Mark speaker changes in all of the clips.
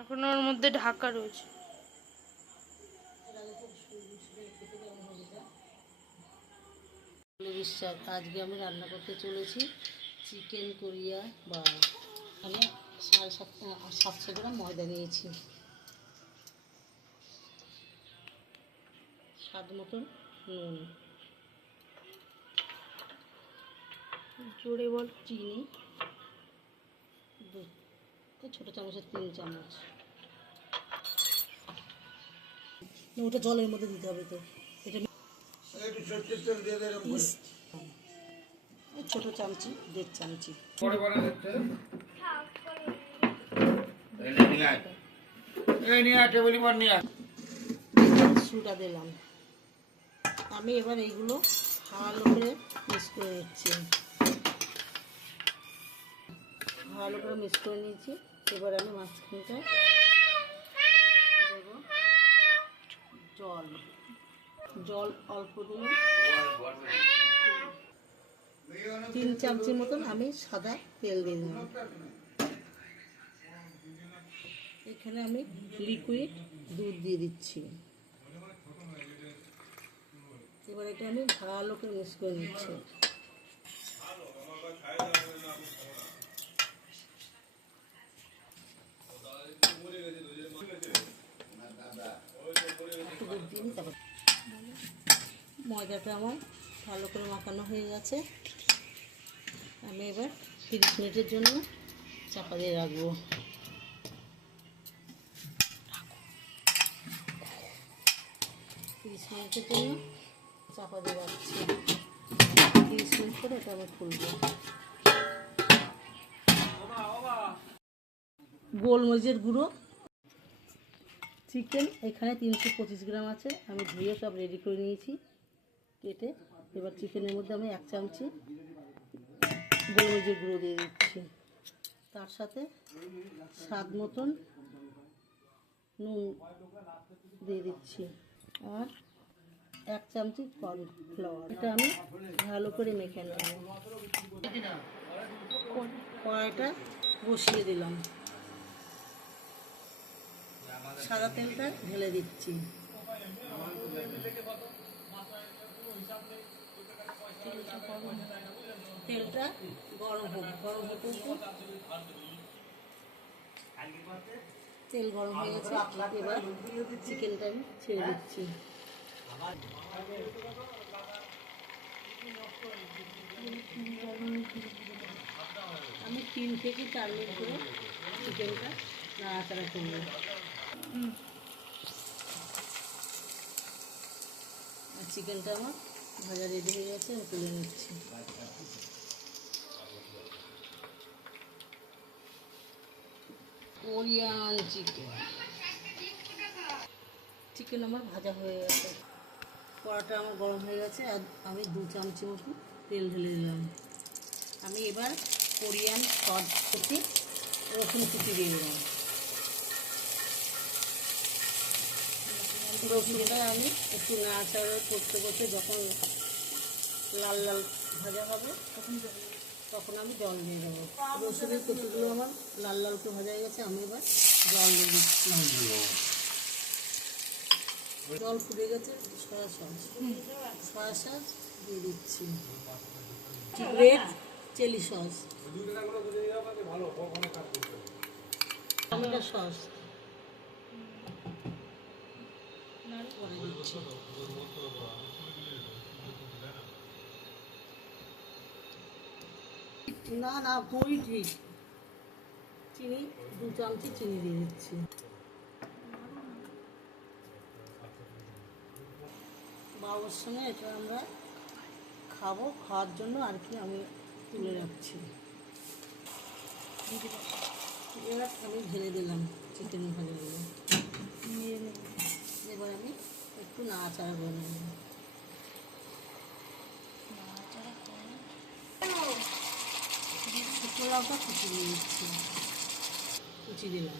Speaker 1: এখন ওর মধ্যে ঢাকা রয়েছে।
Speaker 2: বিশ্বাস, আজকে আমি রান্না করতে চলেছি চিকেন কোরিয়া বা আমি সাড়ে সাত সাতশো গ্রাম ময়দা নিয়েছি। স্বাদ মতন নুন।
Speaker 1: জোরে বল,
Speaker 2: চিনি দু এই ছোটো চামচের তিন চামচ। ওটা জলের মধ্যে দিতে হবে তো। এটা ছোটো চামচি দেড় চামচি। সুটা দিলাম। আমি এবার এইগুলো ভালো করে মিক্স করে নিচ্ছি। ভালো করে মিক্স করে নিয়েছি। এবার আমি মাঝখানটা দেবো। জল। জল অল্প দিলাম। তিন চামচের মতন আমি সাদা তেল দিয়ে দিলাম। এখানে আমি লিকুইড দুধ দিয়ে দিচ্ছি। এবার এটা আমি ভালো করে মিক্স করে নিচ্ছি একটু দুধ দিয়ে নিই, তারপর ময়দাটা আমার ভালো করে মাখানো হয়ে গেছে। আমি এবার তিরিশ মিনিটের জন্য চাপা দিয়ে রাখব। তিরিশ মিনিটের জন্য চাপা দিয়ে রাখছি। তিরিশ মিনিট করে এটা আমি খুলবো। গোলমরিচের গুঁড়ো। চিকেন এখানে তিনশো পঁচিশ গ্রাম আছে। আমি ধুয়ে সব রেডি করে নিয়েছি। কেটে এবার চিকেনের মধ্যে আমি এক চামচি গোলমরিচের গুঁড়ো দিয়ে দিচ্ছি। তার সাথে স্বাদ মতন নুন দিয়ে দিচ্ছি। আর এক চামচি কর্নফ্লাওয়ার। এটা আমি ভালো করে মেখে নেব। কড়াইটা বসিয়ে দিলাম। সাদা তেলটা ঢেলে দিচ্ছি। তেলটা গরম হোক, গরম হতে তেল গরম হয়ে গেছে, এবার চিকেনটা আমি ছেড়ে দিচ্ছি। আমি তিন থেকে চার মিনিট করে চিকেনটা নাড়াচাড়া করব। আর চিকেনটা আমার ভাজা রেডি হয়ে গেছে, আমি তুলে নিচ্ছি। Korean chicken. চিকেন আমার ভাজা হয়ে গেছে। কড়াটা আমার গরম হয়ে গেছে, আর আমি দু চামচি মতো তেল ঢেলে দিলাম। আমি এবার কোরিয়ান সস কুচি রসুন কুচি দিয়ে দিলাম। রসুনটা আমি। একটু নাড়াচাড়া করতে করতে যখন লাল লাল ভাজা হবে তখন তখন আমি জল দিয়ে দেবো। রসুনের কুচিগুলো আমার লাল লাল করে ভাজা হয়ে গেছে, আমি এবার জল দিয়ে দিচ্ছি। জল ফুটে গেছে, সয়া সস। সয়া সস দিয়ে দিচ্ছি। Red chilli sauce. Tomato sauce. না না, পুরি ঠিক। চিনি, দু চামচি চিনি দিয়ে দিচ্ছি। বাবুর সঙ্গে এটা আমরা খাব, খাওয়ার জন্য আর কি আমি তুলে রাখছি। এবার আমি ঢেলে দিলাম, চিকেন ভাজাগুলো এবার আমি একটু নাড়াচাড়া করে নেব শুকনো লঙ্কা কুচি দিয়ে দিচ্ছি। কুচি দিলাম।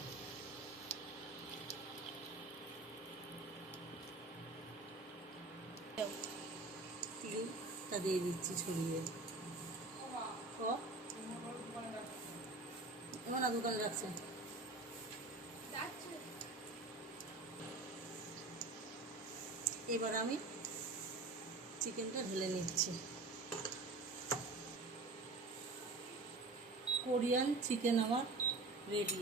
Speaker 2: তিলটা দিয়ে দিচ্ছি ছড়িয়ে। ও, না দোকানে রাখছে। এবার আমি চিকেনটা ঢেলে নিচ্ছি। কোরিয়ান চিকেন আমার রেডি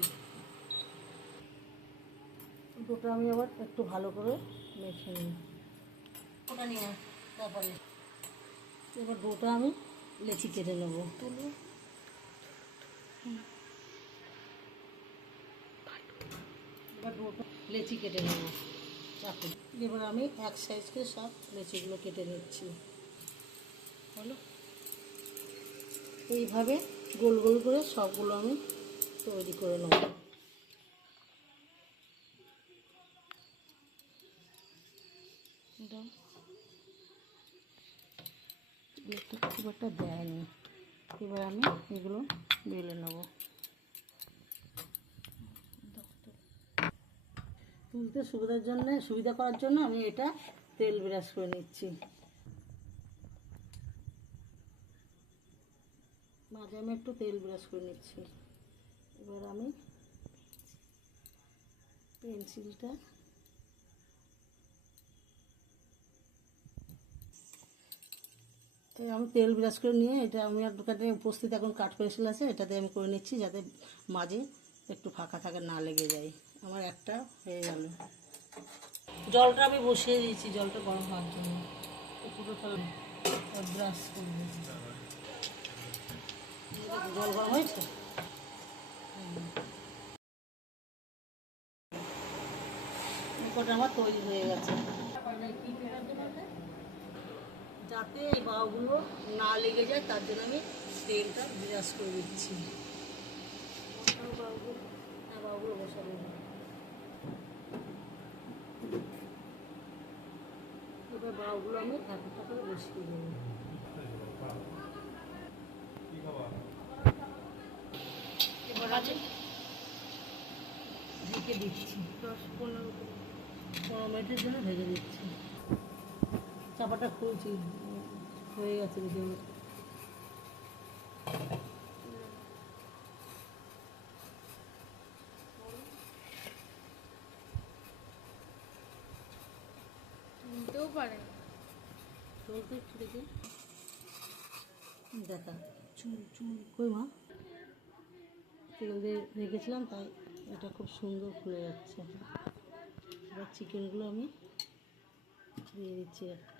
Speaker 2: দুটো আমি আবার একটু ভালো করে মেখে নিই। ওটা নিয়ে তারপরে। এবার দুটো আমি লেচি কেটে নেব। তুলো। এবার দুটো লেচি কেটে নেব। চাকু এবার আমি এক সাইজকে সব লেচিগুলো কেটে নিচ্ছি। হলো এইভাবে গোল গোল করে সবগুলো আমি তৈরি করে নেব। খুব একটা দেয়নি। এবার আমি এগুলো বেলে নেব। তুলতে সুবিধার জন্য, সুবিধা করার জন্য আমি এটা তেল ব্রাশ করে নিচ্ছি। মাঝে আমি একটু তেল ব্রাশ করে নিচ্ছি। এবার আমি পেন্সিলটা আমি তেল ব্রাশ করে নিয়ে এটা আমি দোকানে উপস্থিত এখন কাঠ পেন্সিল আছে, এটাতে আমি করে নিচ্ছি যাতে মাঝে একটু ফাঁকা থাকে, না লেগে যায়। আমার একটা হয়ে গেল। জলটা আমি বসিয়ে দিয়েছি, জলটা গরম হওয়ার জন্য। পুরো ব্রাশ করে দিয়েছি জল গরম হয়েছে? আমার তৈরি হয়ে গেছে। যাতে এই বাউগুলো না লেগে যায়, তার জন্য আমি তেলটা বিরাজ করে দিচ্ছি। হ্যাঁ বাউগুলো বসাবো এবার বাউগুলো আমি এক একটা করে বসিয়ে দেবো। এবার দিচ্ছি। জন্য ভেজে দিচ্ছি। চাপাটা খুলছি, হয়ে গেছে
Speaker 1: তুলতেও পারে
Speaker 2: চলতে একটু দেখি। চুল চুল কই মা? তেল দিয়ে রেখেছিলাম, তাই এটা খুব সুন্দর খুলে যাচ্ছে। এবার চিকেনগুলো আমি দিয়ে দিচ্ছি একটা।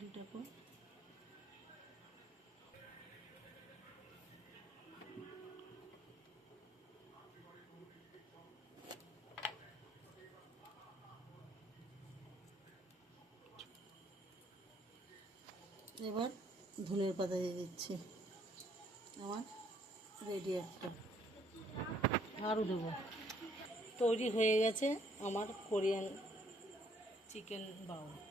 Speaker 2: দুটা করে। এবার ধনের পাতা দিয়ে দিচ্ছি। আমার রেডি একটা। আরও দেবো। তৈরি হয়ে গেছে আমার কোরিয়ান চিকেন বাউল।